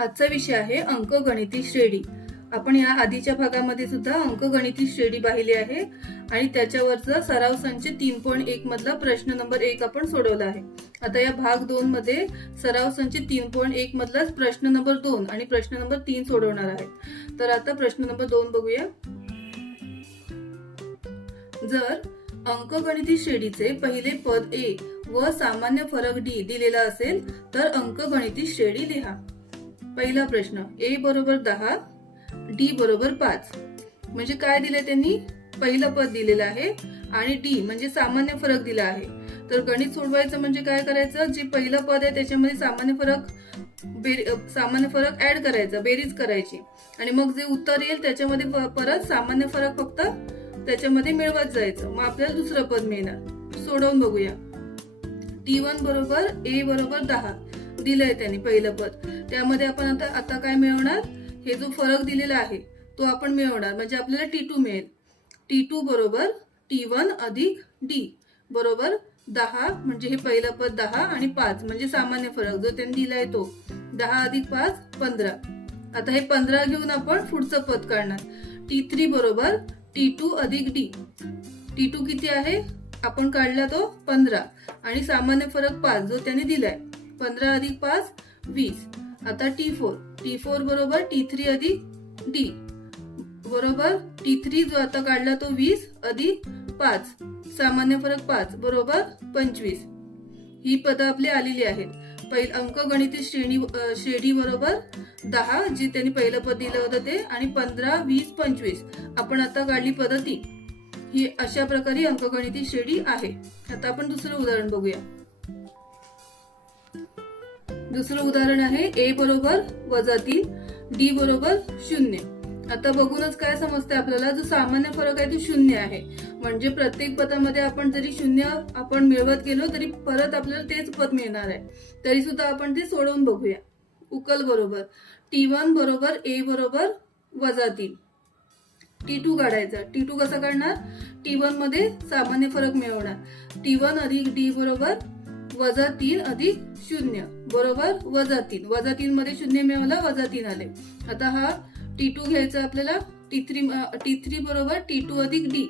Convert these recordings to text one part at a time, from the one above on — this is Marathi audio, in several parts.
आजचा विषय आहे अंकगणिती श्रेणी. आपण या आधीच्या भागामध्ये सुद्धा अंकगणिती श्रेणी पाहिली आहे आणि त्याच्यावरचा सराव संच तीन पॉईंट एक मधला प्रश्न नंबर एक आपण सोडवला आहे. आता या भाग दोन मध्ये सराव संच तीन पॉईंट एक मधलाच प्रश्न नंबर दोन आणि प्रश्न नंबर तीन सोडवणार आहे. तर आता प्रश्न नंबर दोन बघूया. जर अंकगणिती श्रेणीचे पहिले पद ए व सामान्य फरक डी दिलेला असेल तर अंकगणिती श्रेणी लिहा. पहिला प्रश्न ए बरोबर दहा डी बरोबर पाच. म्हणजे काय दिले त्यांनी? पहिलं पद दिलेलं आहे आणि डी म्हणजे सामान्य फरक दिला आहे. तर गणित सोडवायचं म्हणजे काय करायचं? जे पहिलं पद आहे त्याच्यामध्ये सामान्य फरक बेरी सामान्य फरक ऍड करायचा बेरीज करायची. आणि मग जे उत्तर येईल त्याच्यामध्ये प- परत सामान्य फरक फक्त त्याच्यामध्ये मिळवत जायचं. मग आपल्याला दुसरं पद मिळणार. सोडवून बघूया. टी वन बरोबर ए बरोबर दहा. दिलंय त्यांनी पहिलं पद. त्यामध्ये आपण आता आता काय मिळवणार? हे जो फरक दिलेला आहे तो आपण मिळवणार. म्हणजे आपल्याला टी टू मिळेल. टी टू बरोबर टी वन अधिक डी बरोबर दहा म्हणजे हे पहिलं पद दहा आणि पाच. म्हणजे सामान्य फरक. जो त्यांनी दिलाय तो. दहा अधिक पाच पंधरा. आता हे पंधरा घेऊन आपण पुढचं पद काढणार. टी थ्री बरोबर टी टू अधिक डी टी टू किती आहे? आपण काढला तो पंधरा. आणि सामान्य फरक पाच जो त्याने दिलाय. पंधरा अधिक पाच वीस. आता टी फोर टी फोर बरोबर टी थ्री अधिक डी बरोबर टी थ्री जो आता काढला तो वीस अधिक पाच. सामान्य फरक पाच बरोबर पंचवीस. ही पदं आपली आलेली आहेत. पहिल अंकगणिती श्रेणी श्रेणी बरोबर दहा जी त्यांनी पहिलं पद दिलं होतं ते आणि पंधरा वीस पंचवीस. आपण आता काढली पदं ती. ही अशा प्रकारे अंकगणिती श्रेणी आहे. आता आपण दुसरं उदाहरण बघूया. दुसरं उदाहरण आहे ए बरोबर वजा तीन डी बरोबर शून्य. आता बघूनच काय समजते आपल्याला? जो सामान्य फरक आहे तो शून्य आहे. म्हणजे प्रत्येक पदामध्ये आपण जरी शून्य आपण मिळवत गेलो तरी परत आपल्याला तेच पद मिळणार आहे. तरी सुद्धा आपण ते सोडवून बघूया. उकल बरोबर. टी वन बरोबर ए बरोबर वजा तीन. टी टू काढायचा. टी टू कसा काढणार? टी वनमध्ये सामान्य फरक मिळवणार. टी वन अधिक डी बरोबर वजा तीन अधिक शून्य. बरोबर? वजा तीन. वजा तीन मध्ये शून्य मिळवला वजा तीन आले. आता हा टी टू घ्यायचा आपल्याला. टी थ्री टी थ्री बरोबर? टी टू अधिक डी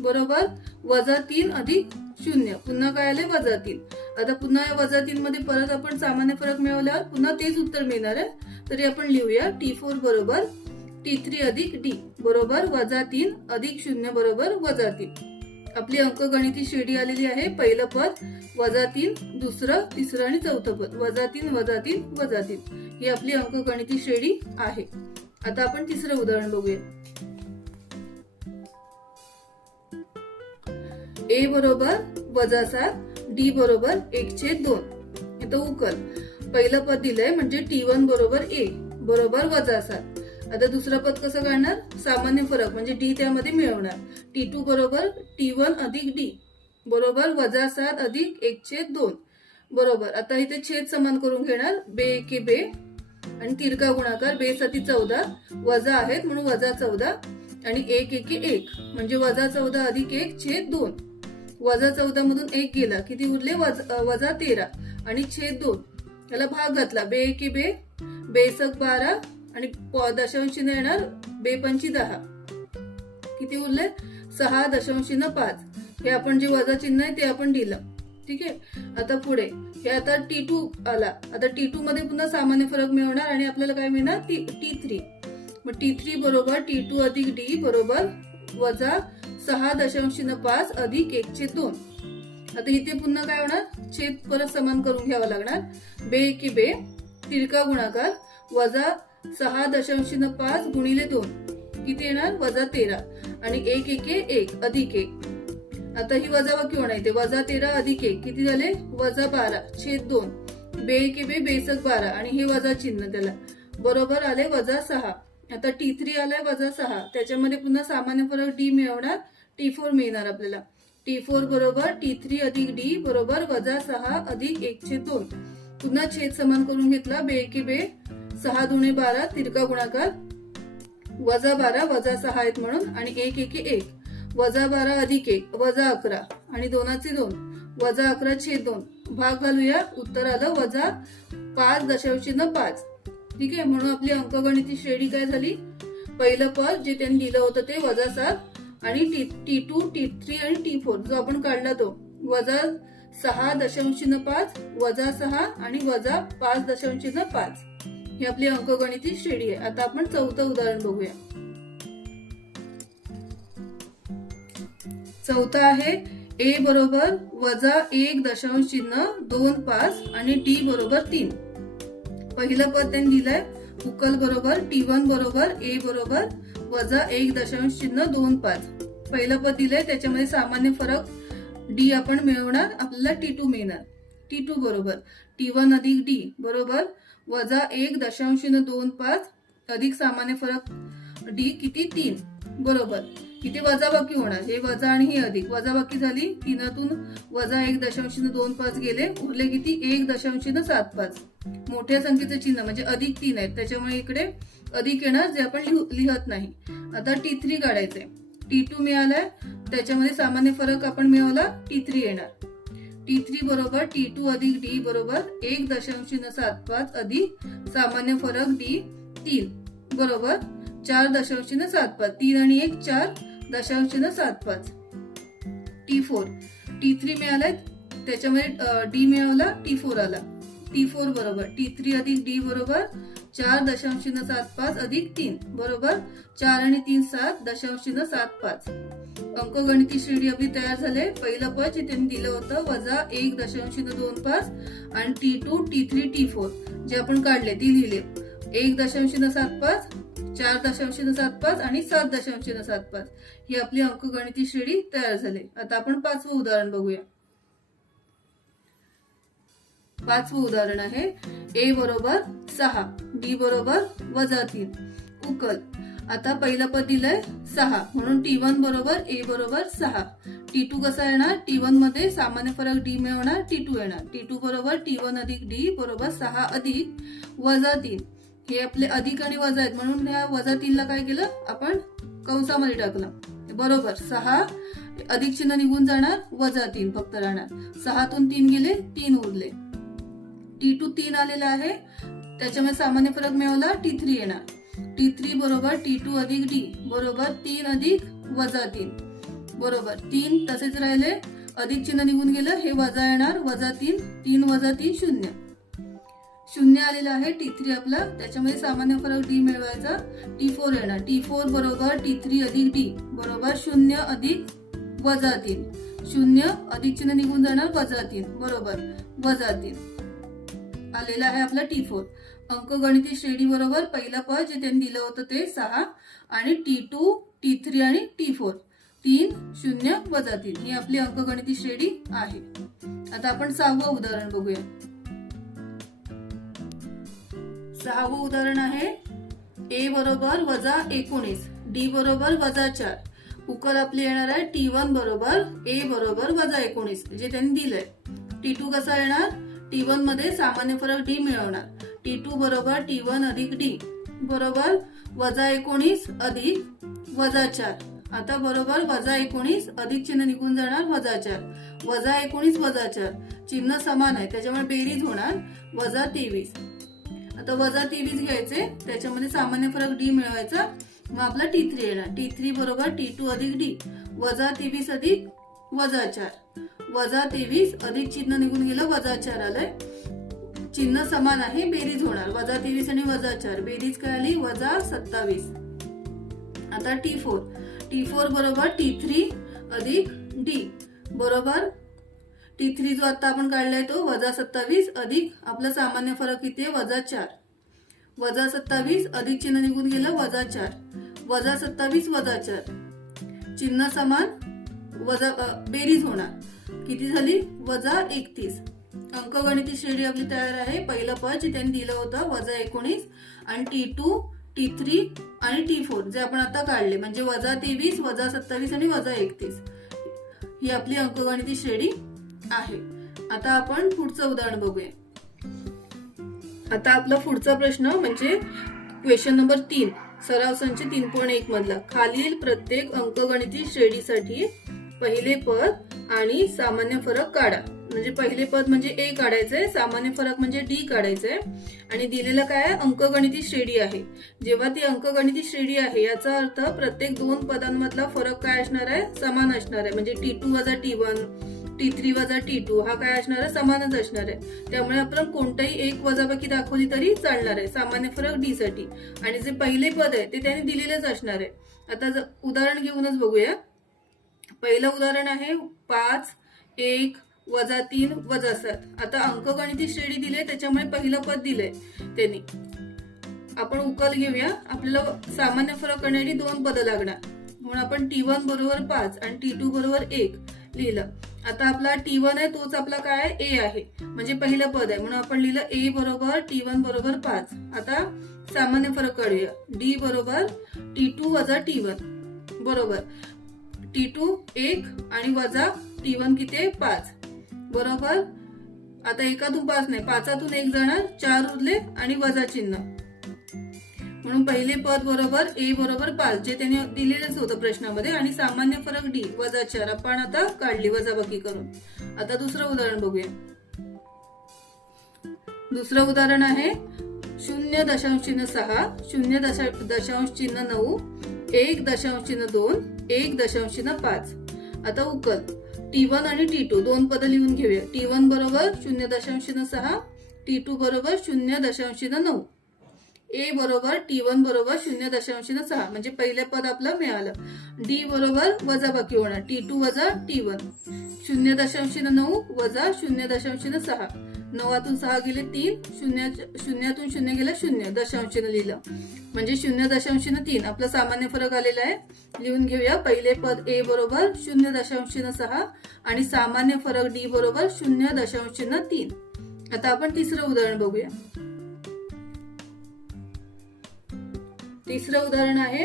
बरोबर? वजा तीन अधिक शून्य. पुन्हा काय आले? वजा तीन. आता पुन्हा या वजा तीन मध्ये परत आपण सामान्य फरक मिळवल्यावर पुन्हा तेच उत्तर मिळणार आहे. तरी आपण लिहूया टी फोर बरोबर टी थ्री अधिक डी बरोबर? वजा तीन अधिक शून्य बरोबर? वजा तीन. आपली अंकगणिती शेडी आलेली आहे. पहिलं पद वजा तीन दुसरं तिसरं आणि चौथं पद. वजा तीन वजा तीन वजा तीन. ही आपली अंकगणिती शेडी आहे. आता आपण तिसरं उदाहरण बघूया. ए बरोबर वजा सात डी बरोबर एक छेद दोन. इथं उकल. पहिलं पद दिलंय म्हणजे टी वन बरोबर ए बरोबर वजा सात. आता दुसरं पद कसं काढणार? सामान्य फरक म्हणजे डी त्यामध्ये मिळवणार. टी टू बरोबर टी वन अधिक डी बरोबर वजा सात अधिक एक छेद दोन. बरोबर आता इथे छेद समान करून घेणार बे एके बे आणि तिरका गुणाकार बे साठी चौदा वजा आहेत म्हणून वजा चौदा आणि एक एके एक म्हणजे वजा चौदा अधिक एक छेद दोन. वजा चौदा मधून एक गेला किती उरले? वज- वजा तेरा आणि छेद दोन. त्याला भाग घातला बे एके बे बेसक बारा आणि प- दशांशीनं येणार बेपंची दहा. किती उरले सहा दशांशीनं पाच. हे आपण जे वजा चिन्ह आहे ते आपण दिलं. ठीक आहे? आता पुढे. हे आता टी टू आला. आता टी टू मध्ये पुन्हा सामान्य फरक मिळवणार आणि आपल्याला काय मिळणार? टी टी थ्री मग टी थ्री बरोबर टी टू अधिक डी बरोबर वजा सहा दशांशीनं पाच अधिक एकशे दोन. आता इथे पुन्हा काय होणार? छेद परत समान करून घ्यावं लागणार. बे की बे तिरका गुणाकार वजा सहा दशांशीनं पाच गुणिले दोन. किती येणार? वजा तेरा. आणि एक एके एक अधिक एक. आता ही वजा वजाबाकी होणार इथे वजा तेरा अधिक एक. किती झाले? वजा बारा छेद दोन. बे एके बे बेसक बारा. आणि हे वजा चिन्ह त्याला. बरोबर आले वजा सहा. आता टी थ्री आलाय वजा सहा. त्याच्यामध्ये पुन्हा सामान्य फरक डी मिळवणार. टी फोर मिळणार आपल्याला. टी फोर बरोबर टी थ्री अधिक डी बरोबर वजा सहा अधिक एकशे दोन. पुन्हा छेद समान करून घेतला. बे एके बे सहा दुणे बारा तिरका गुणाकार. वजा बारा वजा सहा आहेत म्हणून आणि एक एके एक. वजा बारा अधिक एक वजा अकरा. आणि दोनाचे दोन वजा अकरा छेद दोन. भाग घालूया. उत्तर आलं वजा पाच दशांशी न पाच. ठीक आहे? म्हणून आपली अंकगणिती श्रेणी काय झाली? पहिलं पद जे त्यांनी दिलं होतं ते वजा सात आणि T T two T three आणि टी फोर जो आपण काढला तो. वजा सहा दशांश पाच वजा सहा आणि वजा पाच दशांश पाच. ही आपली अंकगणिती श्रेणी आहे. आता आपण चौथं उदाहरण बघूया. चौथं आहे ए बरोबर वजा एक दशांश चिन्ह दोन पाच आणि टी बरोबर तीन. पहिलं पद त्यांनी दिलंय उकल बरोबर टी वन बरोबर ए बरोबर वजा एक दशांश चिन्ह दोन पाच. पहिलं पद दिलंय त्याच्यामध्ये सामान्य फरक डी आपण मिळवणार आपल्याला टी टू मिळणार. टी टू बरोबर टी वन अधिक डी बरोबर वजा एक दशांश दोन पाच अधिक सामान्य फरक डी किती तीन? बरोबर. किती वजाबाकी होणार. हे वजा आणि ही अधिक. वजाबाकी झाली तीनातून वजा एक दशांश दोन पाच गेले. उरले किती? एक दशांश सात पाच. मोठ्या संख्येचं चिन्ह म्हणजे अधिक तीन आहेत. त्याच्यामुळे इकडे अधिक येणार जे आपण लिहू- लिहत नाही. आता टी थ्री काढायचंय. टी टू मिळालाय. त्याच्यामध्ये सामान्य फरक आपण मिळवला टी थ्री येणार. टी थ्री बरोबर टी टू अधिक डी बरोबर एक दशांश सात पाच अधिक सामान्य फरक डी तीन बरोबर चार दशांश सात पाच. तीन आणि एक चार दशांश सात पाच. टी फोर टी थ्री मिळालाय त्याच्यामध्ये डी मिळवला टी फोर आला. टी फोर बरोबर. टी थ्री अधिक डी बरोबर चार दशांश सात पाच अधिक तीन बरोबर? चार आणि तीन सात दशांश सात पाच. अंकगणिती श्रेणी आपली तयार झाले. पहिलं पद जे त्यांनी दिलं होतं वजा एक दशांश दोन पाच आणि T two T three T four जे आपण काढले ती लिहिले. एक दशांश सात पाच चार दशांश सात पाच आणि सात दशांश सात पाच. ही आपली अंकगणिती श्रेणी तयार झाली. आता आपण पाचवं उदाहरण बघूया. पाचवं उदाहरण आहे. ए बरोबर सहा डी बरोबर वजा तीन. उकल. आता पहिलं पद दिलंय सहा. म्हणून टी वन बरोबर ए बरोबर सहा. टी टू कसा येणार? टी वनमध्ये सामान्य फरक डी मिळवणार टी टू येणार. टी टू बरोबर टी वन अधिक डी बरोबर सहा अधिक वजा तीन. हे आपले अधिक आणि वजा आहेत. म्हणून ह्या वजा तीनला काय केलं? आपण कंसामध्ये टाकलं. बरोबर सहा. अधिक चिन्ह निघून जाणार वजा तीन फक्त राहणार. सहातून तीन गेले तीन उरले. टी टू तीन आलेला आहे. त्याच्यामुळे सामान्य फरक मिळवला टी थ्री येणार. टी थ्री बरोबर टी टू अधिक डी बरोबर तीन अधिक वजा तीन. बरोबर तीन तसेच राहिले अधिक चिन्ह निघून गेलं हे वजा येणार वजा तीन तीन वजा तीन शून्य. शून्य आलेलं आहे टी थ्री आपला. त्याच्यामध्ये सामान्य फरक डी मिळवायचा. टी फोर येणार. टी फोर बरोबर टी थ्री अधिक डी बरोबर शून्य अधिक वजा तीन. शून्य अधिक चिन्ह निघून जाणार वजा तीन. बरोबर वजा तीन. आलेला आहे आपला टी फोर अंकगणिती श्रेणी बरोबर पहिला पद जे त्यांनी दिलं होतं ते सहा आणि टी टू टी थ्री आणि टी फोर तीन शून्य वजा तीन ही आपली अंकगणिती श्रेणी आहे. आता आपण सहावं उदाहरण बघूया. सहावं उदाहरण आहे. ए बरोबर वजा एकोणीस डी बरोबर वजा चार. उकल आपली येणार आहे टी वन बरोबर ए बरोबर वजा एकोणीस जे त्यांनी दिलंय. टी टू कसा येणार? टी वनमध्ये सामान्य फरक डी मिळवणार. टी टू बरोबर टी वन अधिक डी बरोबर वजा एकोणीस अधिक वजा चार. आता बरोबर वजा एकोणीस अधिक चिन्ह निघून जाणार वजा चार. वजा एकोणीस वजा चार. चिन्ह समान आहे त्याच्यामुळे बेरीज होणार वजा तेवीस. आता वजा तेवीस घ्यायचे त्याच्यामध्ये सामान्य फरक डी मिळवायचा. मग आपला टी थ्री येणार. टी थ्री बरोबर टी टू अधिक डी वजा तेवीस अधिक वजा चार. वजा तेवीस अधिक चिन्ह निघून गेलं वजा चार आलंय. चिन्ह समान आहे बेरीज होणार. वजा तेवीस आणि वजा चार. बेरीज काय आली वजा सत्तावीस. आता टी फोर टी फोर बरोबर टी थ्री अधिक डी बरोबर? टी थ्री जो आता आपण काढलाय तो वजा सत्तावीस अधिक आपला सामान्य फरक किती आहे? वजा चार. वजा सत्तावीस अधिक चिन्ह निघून गेलं वजा चार. वजा सत्तावीस वजा चार. चिन्ह समान वजा बेरीज होणार. किती झाली? वजा एकतीस. अंकगणिती श्रेणी आपली तयार आहे. पहिलं पद जे त्यांनी दिलं होतं वजा एकोणीस आणि टी टू टी थ्री आणि टी फोर जे आपण आता काढले. म्हणजे वजा तेवीस वजा सत्तावीस आणि वजा एकतीस. ही आपली अंकगणिती श्रेणी आहे. आता आपण पुढचं उदाहरण बघूया. आता आपला पुढचा प्रश्न म्हणजे क्वेश्चन नंबर तीन. सराव संच तीन पॉईंट एक मधला. खालील प्रत्येक अंकगणिती श्रेणीसाठी पहिले पद आणि सामान्य फरक काढा. म्हणजे पहिले पद म्हणजे ए काढायचंय सामान्य फरक म्हणजे डी काढायचंय. आणि दिलेलं काय आहे? अंकगणिती श्रेणी आहे. जेव्हा ती अंकगणिती श्रेणी आहे याचा अर्थ प्रत्येक दोन पदांमधला फरक काय असणार आहे? समान असणार आहे. म्हणजे टी टू वजा टी वन टी थ्री वजा टी टू हा काय असणार आहे? समानच असणार आहे. त्यामुळे आपण कोणताही एक वजाबाकी दाखवली तरी चालणार आहे. सामान्य फरक डी साठी. आणि जे पहिले पद आहे ते त्याने दिलेलंच असणार आहे. आता उदाहरण घेऊनच बघूया. पहिलं उदाहरण आहे पाच एक वजा तीन वजा सात. आता अंकगणिती श्रेणी दिले त्याच्यामुळे पहिलं पद दिलंय त्यांनी. आपण उकल घेऊया. आपल्याला सामान्य फरक करण्यासाठी दोन पदं लागणार. म्हणून आपण टी वन बरोबर पाच आणि टी टू बरोबर एक लिहिलं. आता आपला टी वन आहे तोच आपला काय आहे? ए आहे. म्हणजे पहिलं पद आहे. म्हणून आपण लिहिलं ए बरोबर टी वन बरोबर पाच. आता सामान्य फरक करूया डी बरोबर टी टू वजा टी वन बरोबर. टी टू एक आणि वजा टी वन किती आहे? पाच. बरोबर? आता एकातून पाच नाही. पाचातून एक जाणार चार उरले आणि वजा चिन्ह. म्हणून पहिले पद बरोबर ए बरोबर पाच जे त्यांनी दिलेलंच होतं प्रश्नामध्ये आणि सामान्य फरक डी वजा चार. आपण आता काढली वजाबाकी करून. आता दुसरं उदाहरण बघूया. दुसरं उदाहरण आहे शून्य दशांश चिन्ह सहा शून्य दशा दशांश चिन्ह नऊ एक दशांशीनं दोन एक दशांशीनं पाच. आता उकल. टी वन आणि टी टू दोन पद लिहून घेऊया. टी वन बरोबर शून्य दशांश सहा टी टू बरोबर शून्य दशांशीनं नऊ. ए बरोबर टी वन बरोबर शून्य दशांश सहा. म्हणजे पहिलं पद आपलं मिळालं. डी बरोबर वजाबाकी होणार. टी टू वजा टी वन शून्य दशांशीनं नऊ वजा शून्य दशांशीनं सहा. नवातून सहा गेले तीन शून्य शून्यातून शून्य गेलं शून्य दशांशीनं लिहिलं. म्हणजे शून्य दशांशीनं तीन. आपला सामान्य फरक आलेला आहे. लिहून घेऊया. पहिले पद ए बरोबर शून्य दशांशीनं सहा आणि सामान्य फरक डी बरोबर शून्य दशांश तीन. आता आपण तिसरं उदाहरण बघूया. तिसरं उदाहरण आहे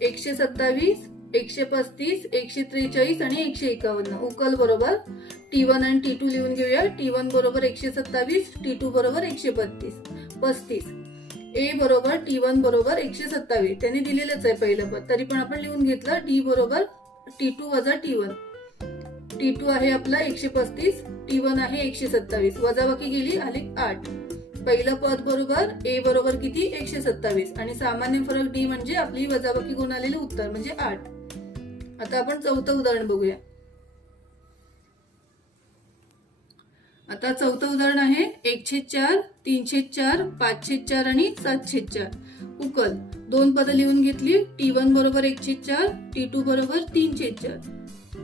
एकशे सत्तावीस एकशे पस्तीस एकशे त्रेचाळीस आणि एकशे एकावन्न. उकल बरोबर टी वन आणि टी टू लिहून घेऊया. टी वन बरोबर एकशे सत्तावीस टी टू बरोबर एकशे बत्तीस. पस्तीस. ए बरोबर टी वन बरोबर एकशे सत्तावीस. त्यांनी दिलेलंच आहे पहिलं पद. तरी पण आपण लिहून घेतलं डी बरोबर टी टू वजा टी वन टी टू आहे आपला एकशे पस्तीस टी वन आहे एकशे सत्तावीस. वजाबाकी गेली आली आठ. पहिलं पद बरोबर ए बरोबर किती? एकशे सत्तावीस. आणि सामान्य फरक डी म्हणजे आपली वजाबाकी गुण आलेले उत्तर म्हणजे आठ. आता आपण चौथं उदाहरण बघूया. आता चौथं उदाहरण आहे एकशे चार तीनशे चार पाचशे चार आणि सातशे चार उकल. दोन पद लिहून घेतली. टी वन बरोबर एकशे चार टी टू बरोबर तीनशे चार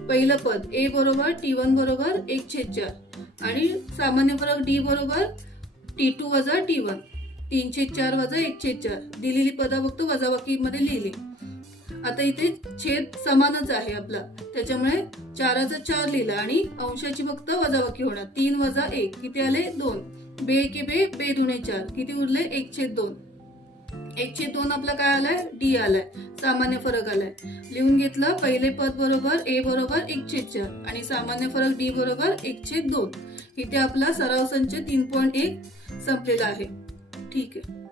पहिलं पद ए बरोबर टी वन बरोबर एकशे चार आणि सामान्य फरक डी बरोबर टी टू वजा टी वन तीनशे चार वजा एकशे चार दिलेली पदा फक्त वजाबाकीमध्ये लिहिली. आता इथे छेद समानच आहे आपला. त्याच्यामुळे चाराचा चार लिहिला आणि अंशाची फक्त वजाबाकी होणार. तीन वजा एक किती आले? दोन. बे के बे बे दुणे चार. किती उरले? एक छेद दोन. एक छेद दोन आपला काय आलाय? डी आलाय. सामान्य फरक आलाय. लिहून घेतलं पहिले पद बरोबर ए बरोबर एक छेद चार आणि सामान्य फरक डी बरोबर एक छेद दोन. इथे आपला सराव संच तीन पॉईंट एक संपलेला आहे. ठीक आहे.